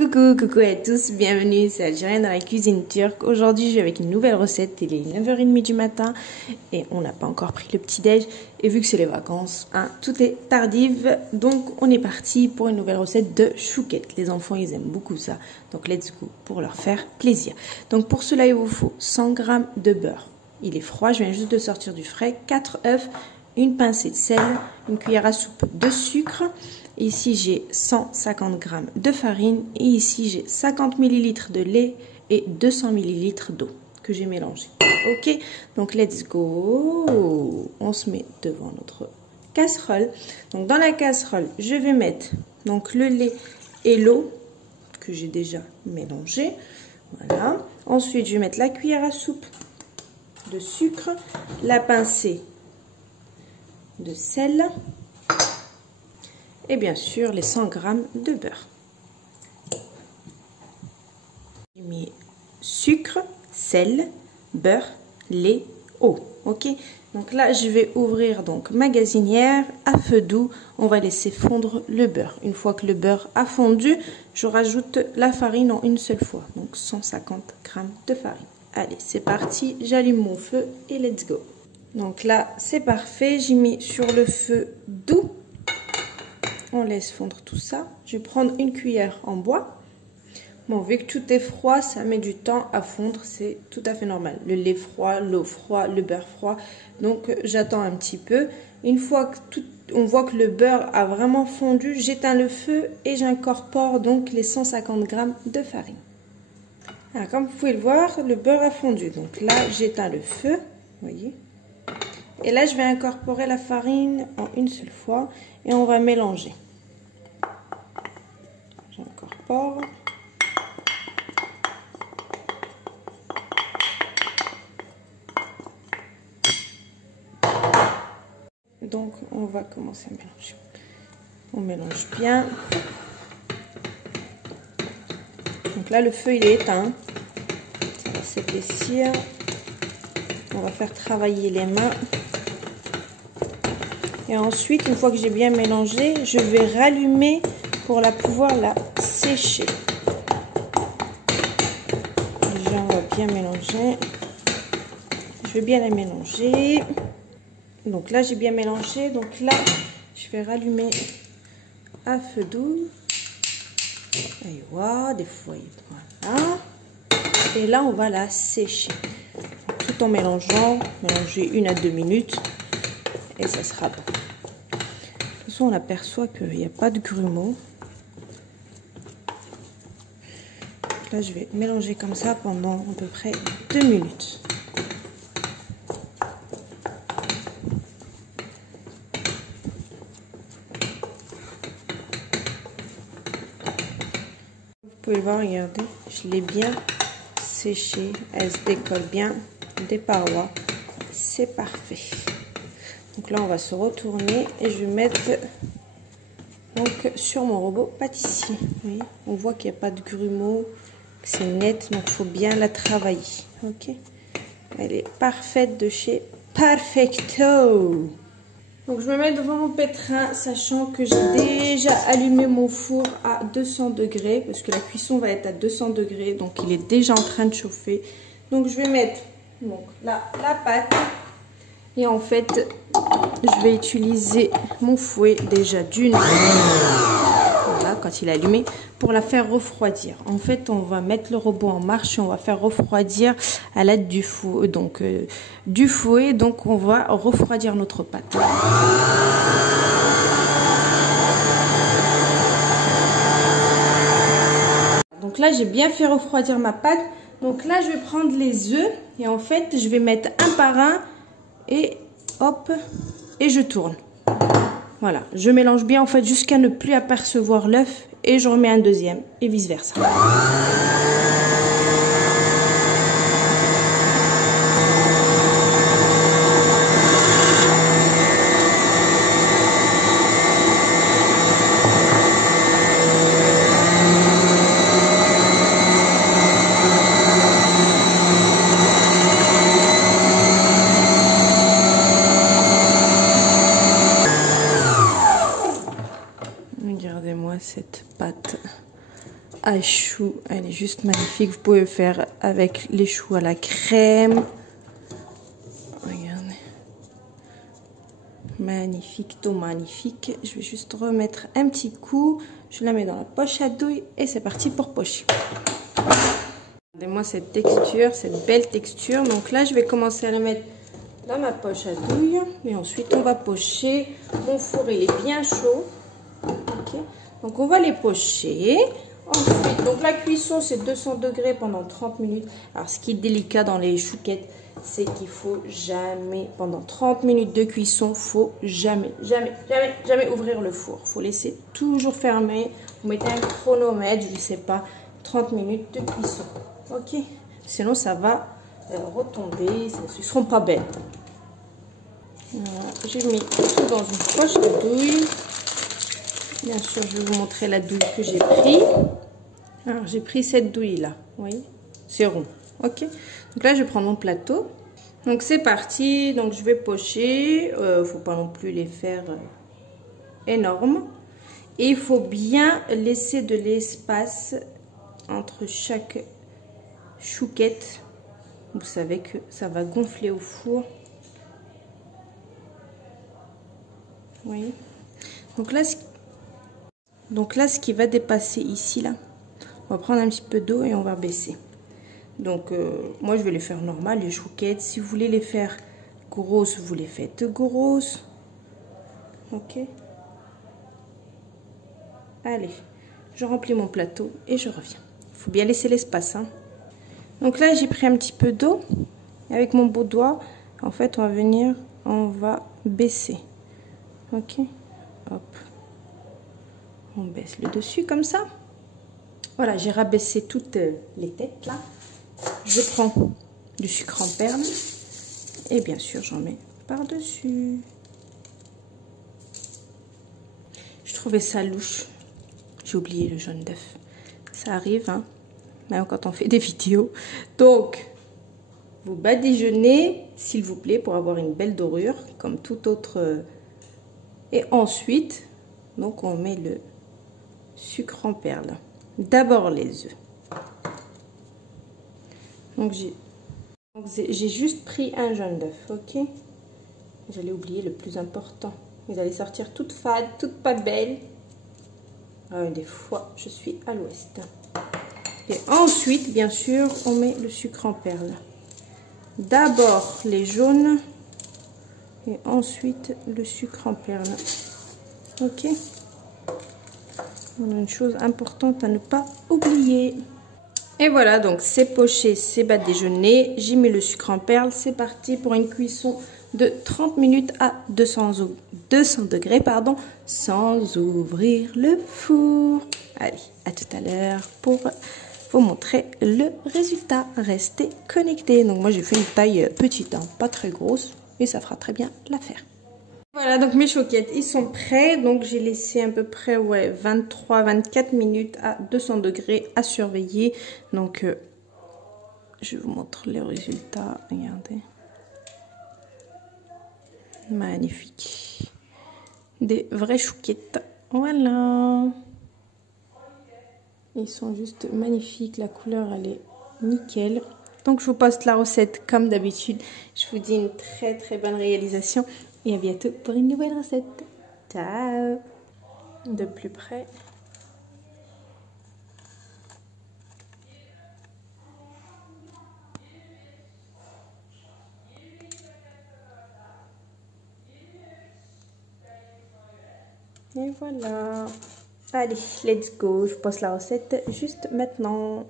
Coucou à tous, bienvenue, c'est Algérienne dans la cuisine turque. Aujourd'hui je vais avec une nouvelle recette, il est 9h30 du matin et on n'a pas encore pris le petit déj. Et vu que c'est les vacances, tout est tardif, donc on est parti pour une nouvelle recette de chouquette. Les enfants ils aiment beaucoup ça, donc let's go pour leur faire plaisir. Donc pour cela il vous faut 100 g de beurre, il est froid, je viens juste de sortir du frais, 4 œufs, une pincée de sel, une cuillère à soupe de sucre. Ici, j'ai 150 g de farine et ici, j'ai 50 ml de lait et 200 ml d'eau que j'ai mélangé. Ok, donc let's go. On se met devant notre casserole. Donc dans la casserole, je vais mettre donc le lait et l'eau que j'ai déjà mélangé. Voilà. Ensuite, je vais mettre la cuillère à soupe de sucre, la pincée de sel. Et bien sûr les 100 g de beurre. J'ai mis sucre, sel, beurre, lait, eau. Ok, donc là je vais ouvrir donc ma gazinière à feu doux. On va laisser fondre le beurre. Une fois que le beurre a fondu, je rajoute la farine en une seule fois. Donc 150 g de farine. Allez, c'est parti, j'allume mon feu et let's go. Donc là c'est parfait, j'ai mis sur le feu doux. On laisse fondre tout ça. Je vais prendre une cuillère en bois. Bon, vu que tout est froid, ça met du temps à fondre. C'est tout à fait normal. Le lait froid, l'eau froide, le beurre froid. Donc, j'attends un petit peu. Une fois que on voit que le beurre a vraiment fondu, j'éteins le feu et j'incorpore donc les 150 g de farine. Alors, comme vous pouvez le voir, le beurre a fondu. Donc là, j'éteins le feu. Vous voyez. Et là, je vais incorporer la farine en une seule fois et on va mélanger. J'incorpore. Donc, on va commencer à mélanger. On mélange bien. Donc là, le feu, il est éteint. Ça va s'épaissir. On va faire travailler les mains. Et ensuite, une fois que j'ai bien mélangé, je vais rallumer pour pouvoir la sécher. Déjà, on va bien mélanger. Je vais bien la mélanger. Donc là, j'ai bien mélangé. Donc là, je vais rallumer à feu doux. Et voilà, des fois, voilà. Et là, on va la sécher. Tout en mélangeant, mélanger 1 à 2 minutes. Et ça sera bon. De toute façon, on aperçoit qu'il n'y a pas de grumeaux. Là, je vais mélanger comme ça pendant à peu près 2 minutes. Vous pouvez le voir, regardez, je l'ai bien séché. Elle se décolle bien des parois. C'est parfait. Donc là, on va se retourner et je vais mettre donc sur mon robot pâtissier. Vous voyez, on voit qu'il n'y a pas de grumeaux, c'est net, donc il faut bien la travailler. Ok, elle est parfaite de chez Perfecto. Donc je me mets devant mon pétrin, sachant que j'ai déjà allumé mon four à 200 degrés, parce que la cuisson va être à 200 degrés, donc il est déjà en train de chauffer. Donc je vais mettre donc, la pâte. Et en fait, je vais utiliser mon fouet déjà d'une, voilà, quand il est allumé, pour la faire refroidir. En fait, on va mettre le robot en marche et on va faire refroidir à l'aide du fouet. Donc, on va refroidir notre pâte. Donc là, j'ai bien fait refroidir ma pâte. Donc là, je vais prendre les œufs et en fait, je vais mettre un par un. Et hop, et je tourne. Voilà, je mélange bien en fait jusqu'à ne plus apercevoir l'œuf et je remets un deuxième et vice versa. à choux. Elle est juste magnifique. Vous pouvez faire avec les choux à la crème. Regardez. Magnifique, tout magnifique. Je vais juste remettre un petit coup. Je la mets dans la poche à douille et c'est parti pour pocher. Regardez-moi cette texture, cette belle texture. Donc là, je vais commencer à la mettre dans ma poche à douille. Et ensuite, on va pocher. Mon four, il est bien chaud. Okay. Donc, on va les pocher. Ensuite, donc la cuisson, c'est 200 degrés pendant 30 minutes. Alors, ce qui est délicat dans les chouquettes, c'est qu'il faut jamais, pendant 30 minutes de cuisson, faut jamais ouvrir le four. Faut laisser toujours fermé. Vous mettez un chronomètre, je ne sais pas, 30 minutes de cuisson. Ok, sinon ça va retomber, ils ne seront pas belles. Voilà, j'ai mis tout dans une poche à douille. Bien sûr, je vais vous montrer la douille que j'ai pris. Alors, j'ai pris cette douille là, vous voyez, c'est rond. Ok, donc là je vais prendre mon plateau. Donc c'est parti, donc je vais pocher. Faut pas non plus les faire énormes. Et il faut bien laisser de l'espace entre chaque chouquette. Vous savez que ça va gonfler au four. Oui. Donc là, ce qui va dépasser ici là, on va prendre un petit peu d'eau et on va baisser. Donc moi je vais les faire normal les chouquettes. Si vous voulez les faire grosses, vous les faites grosses. Ok. Allez, je remplis mon plateau et je reviens. Il faut bien laisser l'espace, hein. Donc là, j'ai pris un petit peu d'eau. Avec mon beau doigt, en fait, on va baisser. Ok. Hop. On baisse le dessus comme ça. Voilà, j'ai rabaissé toutes les têtes là. Je prends du sucre en perles. Et bien sûr, j'en mets par-dessus. Je trouvais ça louche. J'ai oublié le jaune d'œuf. Ça arrive, hein. Même quand on fait des vidéos. Donc, vous badigeonnez, s'il vous plaît, pour avoir une belle dorure, comme tout autre. Et ensuite, donc on met le sucre en perles. D'abord les œufs. Donc j'ai juste pris un jaune d'œuf, ok. J'allais oublier le plus important. Vous allez sortir toute fade, toute pas belle. Ah, des fois, je suis à l'ouest. Et ensuite, bien sûr, on met le sucre en perles. D'abord les jaunes et ensuite le sucre en perles. Ok. On a une chose importante à ne pas oublier. Et voilà, donc c'est poché, c'est badigeonné. J'ai mis le sucre en perles. C'est parti pour une cuisson de 30 minutes à 200 degrés, pardon, sans ouvrir le four. Allez, à tout à l'heure pour vous montrer le résultat. Restez connectés. Donc moi j'ai fait une taille petite, hein, pas très grosse, et ça fera très bien l'affaire. Voilà, donc mes chouquettes, ils sont prêts. Donc j'ai laissé à peu près 23-24 minutes à 200 degrés à surveiller. Donc je vous montre les résultats. Regardez. Magnifique. Des vraies chouquettes. Voilà. Ils sont juste magnifiques. La couleur, elle est nickel. Donc je vous poste la recette comme d'habitude. Je vous dis une très très bonne réalisation. Et à bientôt pour une nouvelle recette. Ciao. De plus près. Et voilà. Allez, let's go. Je vous poste la recette juste maintenant.